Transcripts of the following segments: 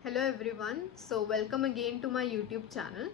Hello everyone, so welcome again to my YouTube channel.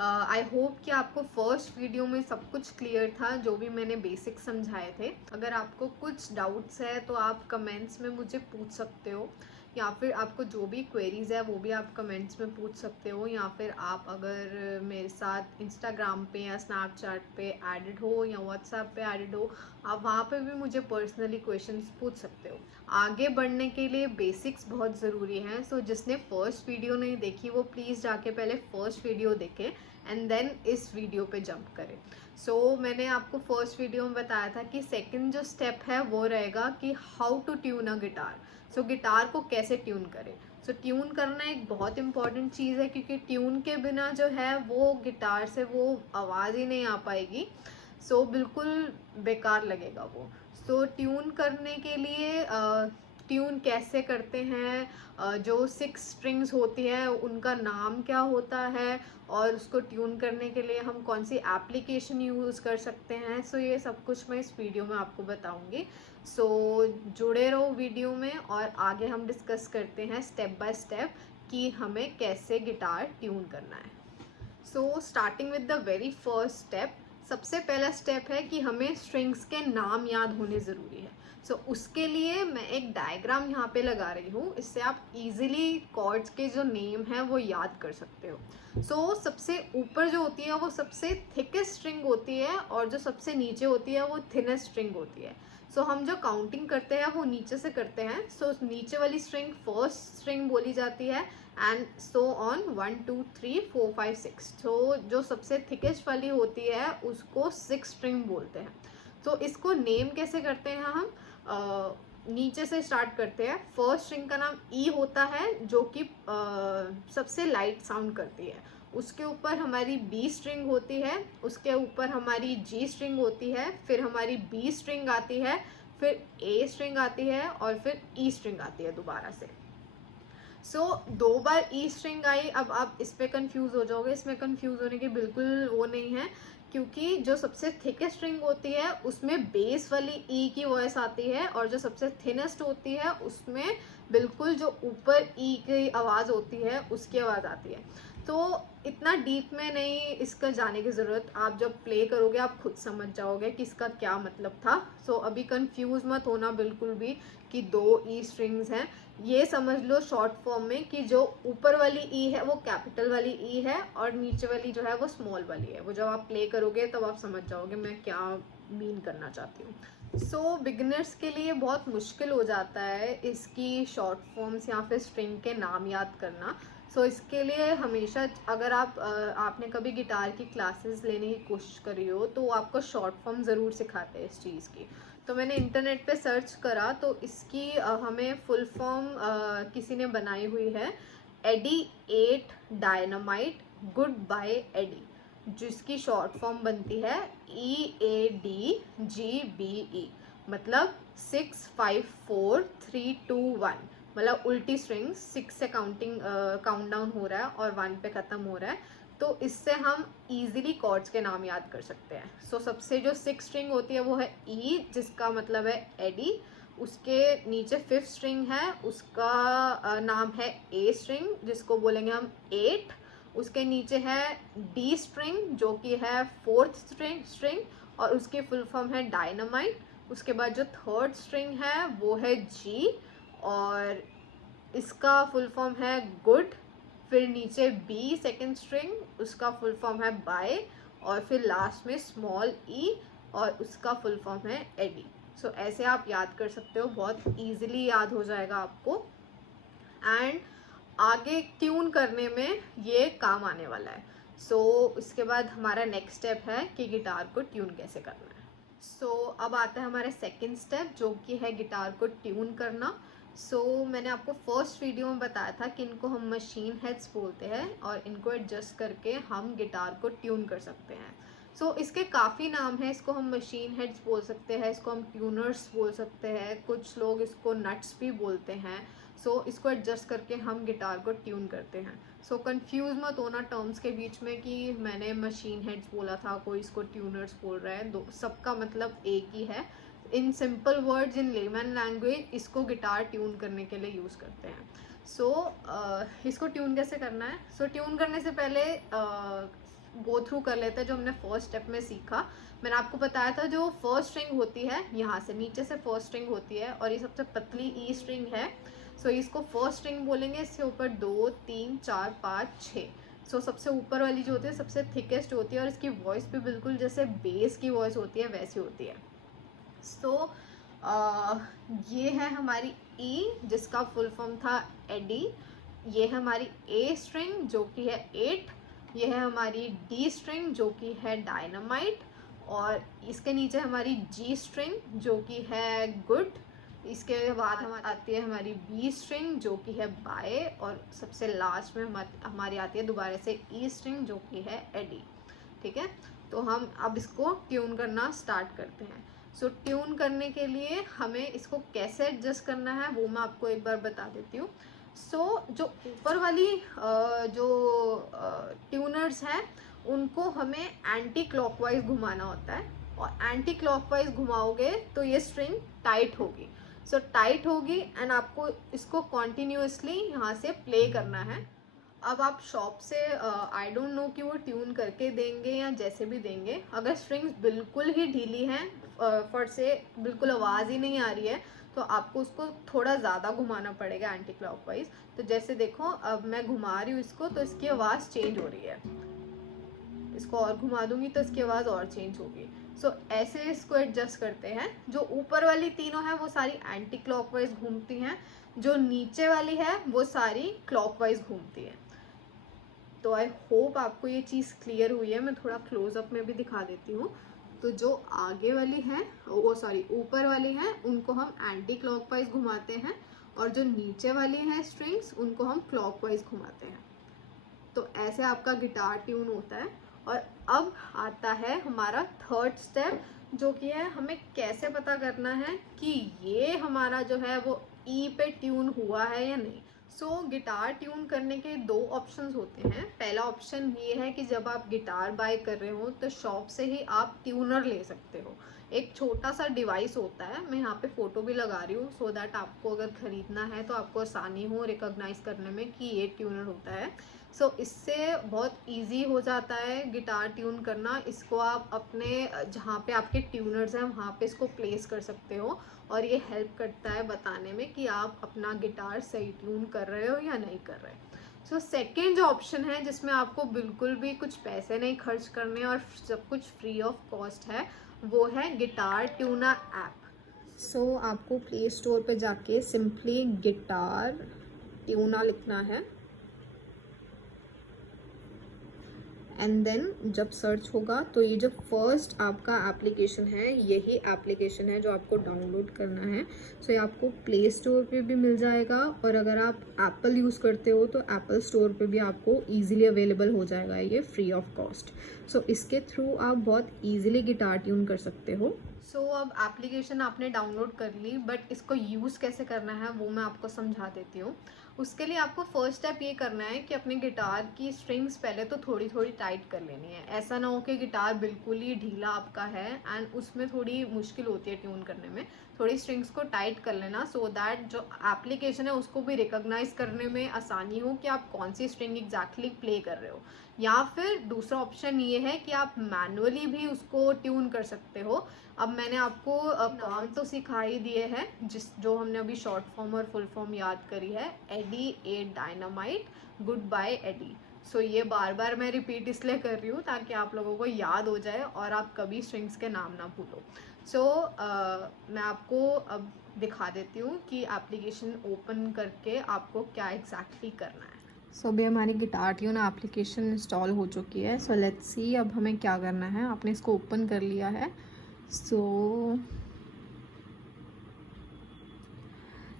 I hope कि आपको first video में सब कुछ क्लियर था, जो भी मैंने बेसिक समझाए थे। अगर आपको कुछ डाउट्स है तो आप कमेंट्स में मुझे पूछ सकते हो, या फिर आपको जो भी क्वेरीज है वो भी आप कमेंट्स में पूछ सकते हो, या फिर आप अगर मेरे साथ इंस्टाग्राम पे या स्नैपचैट पे एडिड हो या व्हाट्सएप पे एडिड हो, आप वहाँ पे भी मुझे पर्सनली क्वेश्चंस पूछ सकते हो। आगे बढ़ने के लिए बेसिक्स बहुत ज़रूरी हैं। सो जिसने फर्स्ट वीडियो नहीं देखी वो प्लीज़ जाके पहले फर्स्ट वीडियो देखे एंड देन इस वीडियो पे जंप करें। सो मैंने आपको फर्स्ट वीडियो में बताया था कि सेकंड जो स्टेप है वो रहेगा कि how to tune a guitar. So guitar को कैसे ट्यून करें। सो ट्यून करना एक बहुत इंपॉर्टेंट चीज़ है, क्योंकि ट्यून के बिना जो है वो गिटार से वो आवाज़ ही नहीं आ पाएगी। सो बिल्कुल बेकार लगेगा वो। सो ट्यून करने के लिए ट्यून कैसे करते हैं, जो 6 स्ट्रिंग्स होती है उनका नाम क्या होता है, और उसको ट्यून करने के लिए हम कौन सी एप्लीकेशन यूज़ कर सकते हैं। सो ये सब कुछ मैं इस वीडियो में आपको बताऊंगी। सो जुड़े रहो वीडियो में, और आगे हम डिस्कस करते हैं स्टेप बाय स्टेप कि हमें कैसे गिटार ट्यून करना है। So starting with the very first step, सबसे पहला स्टेप है कि हमें स्ट्रिंग्स के नाम याद होने ज़रूरी है। सो उसके लिए मैं एक डायग्राम यहाँ पे लगा रही हूँ, इससे आप इजीली कॉर्ड्स के जो नेम है वो याद कर सकते हो। सो सबसे ऊपर जो होती है वो सबसे थिकेस्ट स्ट्रिंग होती है, और जो सबसे नीचे होती है वो थिनेस्ट स्ट्रिंग होती है। सो हम जो काउंटिंग करते हैं वो नीचे से करते हैं। सो नीचे वाली स्ट्रिंग फर्स्ट स्ट्रिंग बोली जाती है, एंड सो ऑन 1 2 3 4 5 6। तो जो सबसे थिकेस्ट वाली होती है उसको 6 स्ट्रिंग बोलते हैं। तो इसको नेम कैसे करते हैं हम, नीचे से स्टार्ट करते हैं। फर्स्ट स्ट्रिंग का नाम ई होता है, जो कि सबसे लाइट साउंड करती है। उसके ऊपर हमारी बी स्ट्रिंग होती है, उसके ऊपर हमारी जी स्ट्रिंग होती है, फिर हमारी बी स्ट्रिंग आती है, फिर ए स्ट्रिंग आती है, और फिर ई स्ट्रिंग आती है दोबारा से। सो 2 बार ई स्ट्रिंग आई। अब आप इस पे कंफ्यूज हो जाओगे, इसमें कंफ्यूज होने की बिल्कुल वो नहीं है, क्योंकि जो सबसे थिकेस्ट स्ट्रिंग होती है उसमें बेस वाली ई की वॉइस आती है, और जो सबसे थिनेस्ट होती है उसमें बिल्कुल जो ऊपर ई की आवाज़ होती है उसकी आवाज़ आती है। तो इतना डीप में नहीं इसका जाने की ज़रूरत, आप जब प्ले करोगे आप खुद समझ जाओगे कि इसका क्या मतलब था। सो अभी कंफ्यूज मत होना बिल्कुल भी कि 2 ई स्ट्रिंग्स हैं। ये समझ लो शॉर्ट फॉर्म में कि जो ऊपर वाली ई है वो कैपिटल वाली ई है, और नीचे वाली जो है वो स्मॉल वाली है। वो जब आप प्ले करोगे तब आप समझ जाओगे मैं क्या मीन करना चाहती हूँ। सो बिगिनर्स के लिए बहुत मुश्किल हो जाता है इसकी शॉर्ट फॉर्म्स या फिर स्ट्रिंग के नाम याद करना। सो इसके लिए हमेशा, अगर आपने कभी गिटार की क्लासेस लेने की कोशिश करी हो तो आपको शॉर्ट फॉर्म ज़रूर सिखाते हैं इस चीज़ की। तो मैंने इंटरनेट पे सर्च करा तो इसकी हमें फुल फॉर्म किसी ने बनाई हुई है, Eddie 8 dynamite good bye Eddie, जिसकी शॉर्ट फॉर्म बनती है EADGBE, मतलब 6 5 4 3 2 1। मतलब उल्टी स्ट्रिंग्स, 6 से काउंट डाउन हो रहा है और 1 पे ख़त्म हो रहा है। तो इससे हम इजीली कॉर्ड्स के नाम याद कर सकते हैं। सो सबसे जो 6 स्ट्रिंग होती है वो है ई, जिसका मतलब है एडी। उसके नीचे 5th स्ट्रिंग है, उसका नाम है ए स्ट्रिंग, जिसको बोलेंगे हम 8। उसके नीचे है डी स्ट्रिंग, जो कि है 4th स्ट्रिंग, और उसकी फुल फॉर्म है डायनामाइट। उसके बाद जो 3rd स्ट्रिंग है वो है जी, और इसका फुल फॉर्म है गुड। फिर नीचे बी 2nd स्ट्रिंग, उसका फुल फॉर्म है बाय, और फिर लास्ट में स्मॉल ई, और उसका फुल फॉर्म है एडी। सो ऐसे आप याद कर सकते हो, बहुत इजीली याद हो जाएगा आपको, एंड आगे ट्यून करने में ये काम आने वाला है। सो इसके बाद हमारा नेक्स्ट स्टेप है कि गिटार को ट्यून कैसे करना है। सो अब आता है हमारा सेकंड स्टेप, जो कि है गिटार को ट्यून करना। मैंने आपको फर्स्ट वीडियो में बताया था कि इनको हम मशीन हेड्स बोलते हैं, और इनको एडजस्ट करके हम गिटार को ट्यून कर सकते हैं। इसके काफ़ी नाम हैं। इसको हम मशीन हेड्स बोल सकते हैं, इसको हम ट्यूनर्स बोल सकते हैं, कुछ लोग इसको नट्स भी बोलते हैं। इसको एडजस्ट करके हम गिटार को ट्यून करते हैं। कंफ्यूज मत होना टर्म्स के बीच में कि मैंने मशीन हेड्स बोला था, कोई इसको ट्यूनर्स बोल रहा है। दो सबका मतलब एक ही है। In simple words, in layman language, इसको गिटार ट्यून करने के लिए यूज़ करते हैं। इसको ट्यून कैसे करना है? ट्यून करने से पहले गो थ्रू कर लेते हैं जो हमने फर्स्ट स्टेप में सीखा। मैंने आपको बताया था जो फर्स्ट स्ट्रिंग होती है, यहाँ से नीचे से फर्स्ट स्ट्रिंग होती है और ये सबसे पतली ई स्ट्रिंग है। इसको फर्स्ट स्ट्रिंग बोलेंगे। इसके ऊपर 2 3 4 5 6। सबसे ऊपर वाली जो होती है सबसे थिकेस्ट होती है और इसकी वॉइस भी बिल्कुल जैसे बेस की वॉइस होती है वैसी होती है। ये है हमारी ई जिसका फुल फॉर्म था एडी। ये है हमारी ए स्ट्रिंग जो कि है 8। ये है हमारी डी स्ट्रिंग जो कि है डायनामाइट और इसके नीचे हमारी जी स्ट्रिंग जो कि है गुड। इसके बाद हमारी आती है हमारी बी स्ट्रिंग जो कि है बाय और सबसे लास्ट में हमारी आती है दोबारा से ई स्ट्रिंग जो कि है एडी। ठीक है, तो हम अब इसको ट्यून करना स्टार्ट करते हैं। ट्यून करने के लिए हमें इसको कैसे एडजस्ट करना है वो मैं आपको एक बार बता देती हूँ। जो ऊपर वाली जो ट्यूनर्स हैं उनको हमें एंटी क्लॉकवाइज घुमाना होता है और एंटी क्लॉकवाइज घुमाओगे तो ये स्ट्रिंग टाइट होगी। टाइट होगी एंड आपको इसको कॉन्टिन्यूसली यहाँ से प्ले करना है। अब आप शॉप से आई डोंट नो कि वो ट्यून करके देंगे या जैसे भी देंगे। अगर स्ट्रिंग्स बिल्कुल ही ढीली हैं, फट से बिल्कुल आवाज़ ही नहीं आ रही है, तो आपको उसको थोड़ा ज़्यादा घुमाना पड़ेगा एंटी क्लॉकवाइज। तो जैसे देखो अब मैं घुमा रही हूँ इसको तो इसकी आवाज़ चेंज हो रही है। इसको और घुमा दूंगी तो इसकी आवाज़ और चेंज होगी। ऐसे इसको एडजस्ट करते हैं। जो ऊपर वाली तीनों हैं वो सारी एंटी क्लॉकवाइज घूमती हैं, जो नीचे वाली है वो सारी क्लॉकवाइज घूमती है। तो आई होप आपको ये चीज़ क्लियर हुई है। मैं थोड़ा क्लोजअप में भी दिखा देती हूँ। तो जो आगे वाली है ऊपर वाली है उनको हम एंटी क्लॉकवाइज घुमाते हैं और जो नीचे वाली है स्ट्रिंग्स उनको हम क्लॉकवाइज घुमाते हैं। तो ऐसे आपका गिटार ट्यून होता है। और अब आता है हमारा थर्ड स्टेप जो कि है हमें कैसे पता करना है कि ये हमारा जो है वो ई पे ट्यून हुआ है या नहीं। गिटार ट्यून करने के 2 ऑप्शंस होते हैं। पहला ऑप्शन ये है कि जब आप गिटार बाय कर रहे हो तो शॉप से ही आप ट्यूनर ले सकते हो। एक छोटा सा डिवाइस होता है, मैं यहाँ पे फ़ोटो भी लगा रही हूँ सो दैट आपको अगर ख़रीदना है तो आपको आसानी हो रिकॉग्नाइज़ करने में कि ये ट्यूनर होता है। इससे बहुत इजी हो जाता है गिटार ट्यून करना। इसको आप अपने जहाँ पे आपके ट्यूनर्स हैं वहाँ पे इसको प्लेस कर सकते हो और ये हेल्प करता है बताने में कि आप अपना गिटार सही ट्यून कर रहे हो या नहीं कर रहे। सेकेंड जो ऑप्शन है जिसमें आपको बिल्कुल भी कुछ पैसे नहीं खर्च करने और सब कुछ फ्री ऑफ कॉस्ट है वो है गिटार ट्यूनर ऐप। आपको प्ले स्टोर पे जाके सिंपली गिटार ट्यूनर लिखना है एंड देन जब सर्च होगा तो ये जो फर्स्ट आपका एप्लीकेशन है यही एप्लीकेशन है जो आपको डाउनलोड करना है। ये आपको प्ले स्टोर पे भी मिल जाएगा और अगर आप एप्पल यूज़ करते हो तो एप्पल स्टोर पे भी आपको इजीली अवेलेबल हो जाएगा ये फ्री ऑफ कॉस्ट। इसके थ्रू आप बहुत इजीली गिटार ट्यून कर सकते हो। अब एप्लीकेशन आपने डाउनलोड कर ली बट इसको यूज़ कैसे करना है वो मैं आपको समझा देती हूँ। उसके लिए आपको फर्स्ट स्टेप ये करना है कि अपने गिटार की स्ट्रिंग्स पहले तो थोड़ी थोड़ी टाइट कर लेनी है। ऐसा ना हो कि गिटार बिल्कुल ही ढीला आपका है एंड उसमें थोड़ी मुश्किल होती है ट्यून करने में। थोड़ी स्ट्रिंग्स को टाइट कर लेना सो दैट जो एप्लीकेशन है उसको भी रिकॉग्नाइज करने में आसानी हो कि आप कौन सी स्ट्रिंग एग्जैक्टली प्ले कर रहे हो। या फिर दूसरा ऑप्शन ये है कि आप मैनुअली भी उसको ट्यून कर सकते हो। अब मैंने आपको नाम तो सिखा ही दिए हैं जो हमने अभी शॉर्ट फॉर्म और फुल फॉर्म याद करी है, एडी ए डायनामाइट गुड बाय एडी। ये बार बार मैं रिपीट इसलिए कर रही हूँ ताकि आप लोगों को याद हो जाए और आप कभी स्ट्रिंग्स के नाम ना भूलो। मैं आपको अब दिखा देती हूँ कि एप्लीकेशन ओपन करके आपको क्या एग्जैक्टली करना है। अभी हमारी गिटार ट्यून एप्लीकेशन इंस्टॉल हो चुकी है। लेट्स सी अब हमें क्या करना है। आपने इसको ओपन कर लिया है।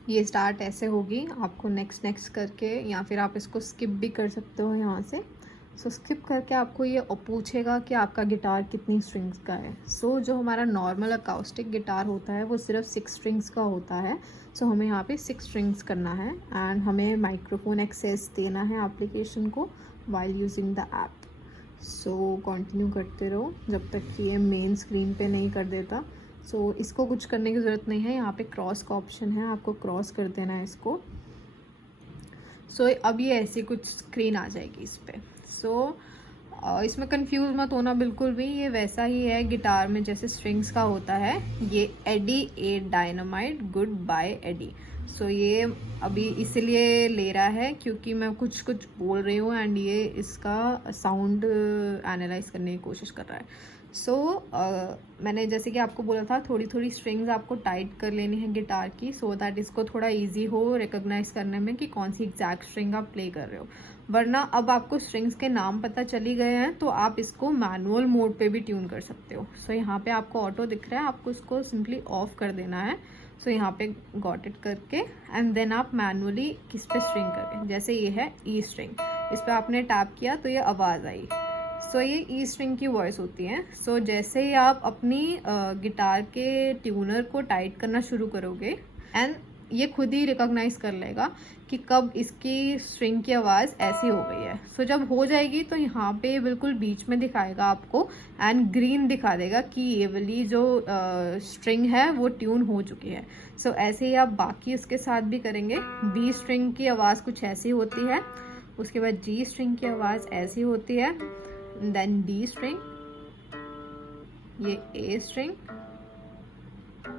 ये स्टार्ट ऐसे होगी, आपको नेक्स्ट करके या फिर आप इसको स्किप भी कर सकते हो यहाँ से। स्किप करके आपको ये पूछेगा कि आपका गिटार कितनी स्ट्रिंग्स का है। जो हमारा नॉर्मल अकाउस्टिक गिटार होता है वो सिर्फ 6 स्ट्रिंग्स का होता है। हमें यहाँ पे 6 स्ट्रिंग्स करना है एंड हमें माइक्रोफोन एक्सेस देना है एप्लीकेशन को while using the app. Continue करते रहो जब तक कि ये मेन स्क्रीन पे नहीं कर देता। इसको कुछ करने की ज़रूरत नहीं है। यहाँ पे क्रॉस का ऑप्शन है, आपको क्रॉस कर देना है इसको। सो अब ये ऐसी कुछ स्क्रीन आ जाएगी इस पर। सो इसमें कंफ्यूज मत होना बिल्कुल भी, ये वैसा ही है गिटार में जैसे स्ट्रिंग्स का होता है। ये एडी ए डायनामाइट गुड बाय एडी। सो ये अभी इसलिए ले रहा है क्योंकि मैं कुछ कुछ बोल रही हूँ एंड ये इसका साउंड एनालाइज करने की कोशिश कर रहा है। सो मैंने जैसे कि आपको बोला था थोड़ी थोड़ी स्ट्रिंग्स आपको टाइट कर लेनी है गिटार की, सो दैट इसको थोड़ा इजी हो रिकॉग्नाइज करने में कि कौन सी एग्जैक्ट स्ट्रिंग आप प्ले कर रहे हो। वरना अब आपको स्ट्रिंग्स के नाम पता चली गए हैं तो आप इसको मैनुअल मोड पे भी ट्यून कर सकते हो। सो यहाँ पे आपको ऑटो दिख रहा है, आपको इसको सिंपली ऑफ कर देना है। सो यहाँ पे गॉट इट करके एंड देन आप मैनुअली किस पे स्ट्रिंग करें, जैसे ये है ई स्ट्रिंग, इस पर आपने टैप किया तो ये आवाज़ आई। सो ये ई स्ट्रिंग की वॉइस होती है। सो जैसे ही आप अपनी गिटार के ट्यूनर को टाइट करना शुरू करोगे एंड ये खुद ही रिकॉग्नाइज कर लेगा कि कब इसकी स्ट्रिंग की आवाज़ ऐसी हो गई है। सो जब हो जाएगी तो यहाँ पे बिल्कुल बीच में दिखाएगा आपको एंड ग्रीन दिखा देगा कि ये वाली जो स्ट्रिंग है वो ट्यून हो चुकी है। सो ऐसे ही आप बाकी उसके साथ भी करेंगे। बी स्ट्रिंग की आवाज़ कुछ ऐसी होती है, उसके बाद जी स्ट्रिंग की आवाज़ ऐसी होती है, देन डी स्ट्रिंग, ये ए स्ट्रिंग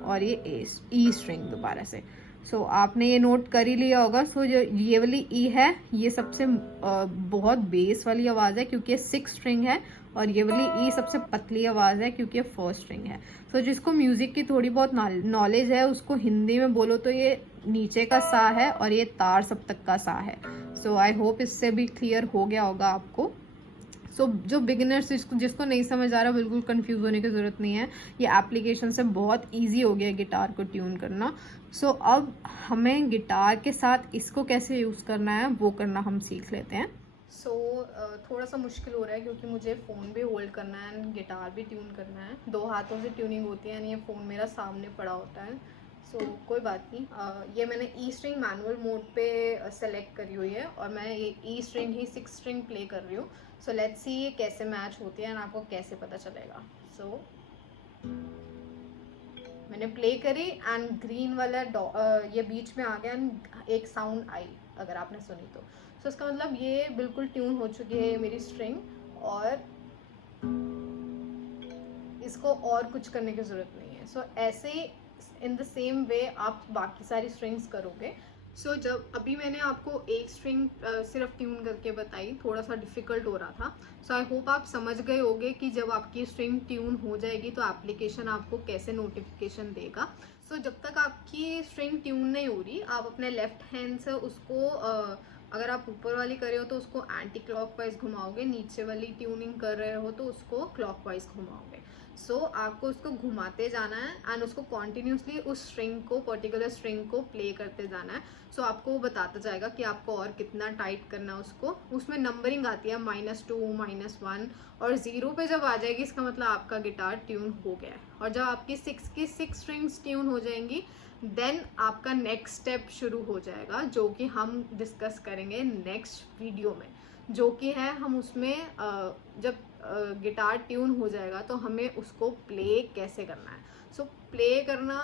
और ये ई स्ट्रिंग दोबारा से। सो आपने ये नोट कर ही लिया होगा। सो जो ये वाली ई है ये सबसे बहुत बेस वाली आवाज़ है क्योंकि ये 6 स्ट्रिंग है, और ये वाली ई सबसे पतली आवाज़ है क्योंकि ये 4 स्ट्रिंग है। सो जिसको म्यूज़िक की थोड़ी बहुत नॉलेज है उसको हिंदी में बोलो तो ये नीचे का सा है और ये तार सप्तक का सा है। सो आई होप इससे भी क्लियर हो गया होगा आपको। सो जो बिगिनर्स जिसको नहीं समझ आ रहा बिल्कुल कंफ्यूज होने की ज़रूरत नहीं है, ये एप्लीकेशन से बहुत इजी हो गया गिटार को ट्यून करना। सो अब हमें गिटार के साथ इसको कैसे यूज़ करना है वो करना हम सीख लेते हैं। सो थोड़ा सा मुश्किल हो रहा है क्योंकि मुझे फ़ोन भी होल्ड करना है एंड गिटार भी ट्यून करना है। 2 हाथों से ट्यूनिंग होती है एंड ये फ़ोन मेरा सामने पड़ा होता है। सो कोई बात नहीं। ये मैंने ई स्ट्रिंग मैनुअल मोड पे सेलेक्ट करी हुई है और मैं ये ई स्ट्रिंग ही 6 स्ट्रिंग प्ले कर रही हूँ। सो लेट्स सी ये कैसे मैच होती है एंड आपको कैसे पता चलेगा। सो मैंने प्ले करी एंड ग्रीन वाला ये बीच में आ गया एंड एक साउंड आई अगर आपने सुनी तो। सो इसका मतलब ये बिल्कुल ट्यून हो चुकी है मेरी स्ट्रिंग और इसको और कुछ करने की ज़रूरत नहीं है। सो ऐसे ही इन द सेम वे आप बाकी सारी स्ट्रिंग्स करोगे। सो जब अभी मैंने आपको एक स्ट्रिंग सिर्फ ट्यून करके बताई, थोड़ा सा डिफ़िकल्ट हो रहा था। सो आई होप आप समझ गए होगे कि जब आपकी स्ट्रिंग ट्यून हो जाएगी तो एप्लीकेशन आपको कैसे नोटिफिकेशन देगा। सो जब तक आपकी स्ट्रिंग ट्यून नहीं हो रही आप अपने लेफ्ट हैंड से उसको अगर आप ऊपर वाली कर रहे हो तो उसको एंटी क्लॉकवाइज घुमाओगे, नीचे वाली ट्यूनिंग कर रहे हो तो उसको क्लॉकवाइज घुमाओगे। सो आपको उसको घुमाते जाना है एंड उसको कॉन्टिन्यूसली उस स्ट्रिंग को पर्टिकुलर स्ट्रिंग को प्ले करते जाना है। सो आपको वो बताता जाएगा कि आपको और कितना टाइट करना है उसको। उसमें नंबरिंग आती है -2 -1 और 0 पे जब आ जाएगी इसका मतलब आपका गिटार ट्यून हो गया है। और जब आपकी 6 की 6 स्ट्रिंग्स ट्यून हो जाएंगी देन आपका नेक्स्ट स्टेप शुरू हो जाएगा जो कि हम डिस्कस करेंगे नेक्स्ट वीडियो में, जो कि है हम उसमें जब गिटार ट्यून हो जाएगा तो हमें उसको प्ले कैसे करना है। सो प्ले करना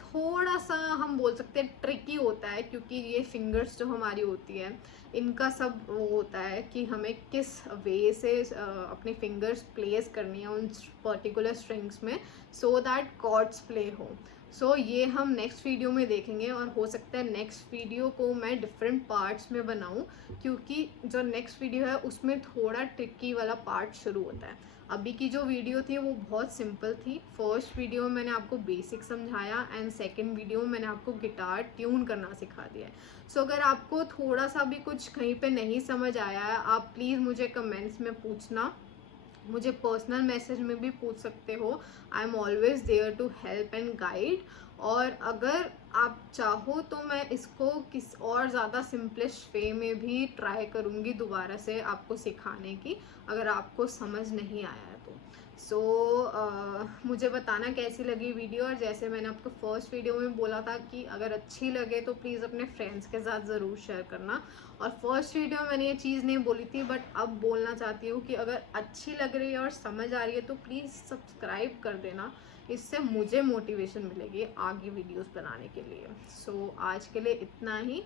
थोड़ा सा हम बोल सकते हैं ट्रिकी होता है क्योंकि ये फिंगर्स जो हमारी होती है इनका सब वो होता है कि हमें किस वे से अपनी फिंगर्स प्लेस करनी है उन पर्टिकुलर स्ट्रिंग्स में सो दैट कॉर्ड्स प्ले हो। सो ये हम नेक्स्ट वीडियो में देखेंगे और हो सकता है नेक्स्ट वीडियो को मैं डिफरेंट पार्ट्स में बनाऊं क्योंकि जो नेक्स्ट वीडियो है उसमें थोड़ा ट्रिकी वाला पार्ट शुरू होता है। अभी की जो वीडियो थी वो बहुत सिंपल थी। फर्स्ट वीडियो में मैंने आपको बेसिक समझाया एंड सेकंड वीडियो में मैंने आपको गिटार ट्यून करना सिखा दिया है। सो अगर आपको थोड़ा सा भी कुछ कहीं पे नहीं समझ आया है आप प्लीज़ मुझे कमेंट्स में पूछना, मुझे पर्सनल मैसेज में भी पूछ सकते हो। I am always there to help and guide. और अगर आप चाहो तो मैं इसको किस और ज़्यादा सिंपलेस्ट वे में भी ट्राई करूँगी दोबारा से आपको सिखाने की अगर आपको समझ नहीं आया है तो। सो मुझे बताना कैसी लगी वीडियो। और जैसे मैंने आपको फर्स्ट वीडियो में बोला था कि अगर अच्छी लगे तो प्लीज़ अपने फ्रेंड्स के साथ ज़रूर शेयर करना। और फर्स्ट वीडियो में मैंने ये चीज़ नहीं बोली थी बट अब बोलना चाहती हूँ कि अगर अच्छी लग रही है और समझ आ रही है तो प्लीज़ सब्सक्राइब कर देना, इससे मुझे मोटिवेशन मिलेगी आगे वीडियोस बनाने के लिए। सो आज के लिए इतना ही।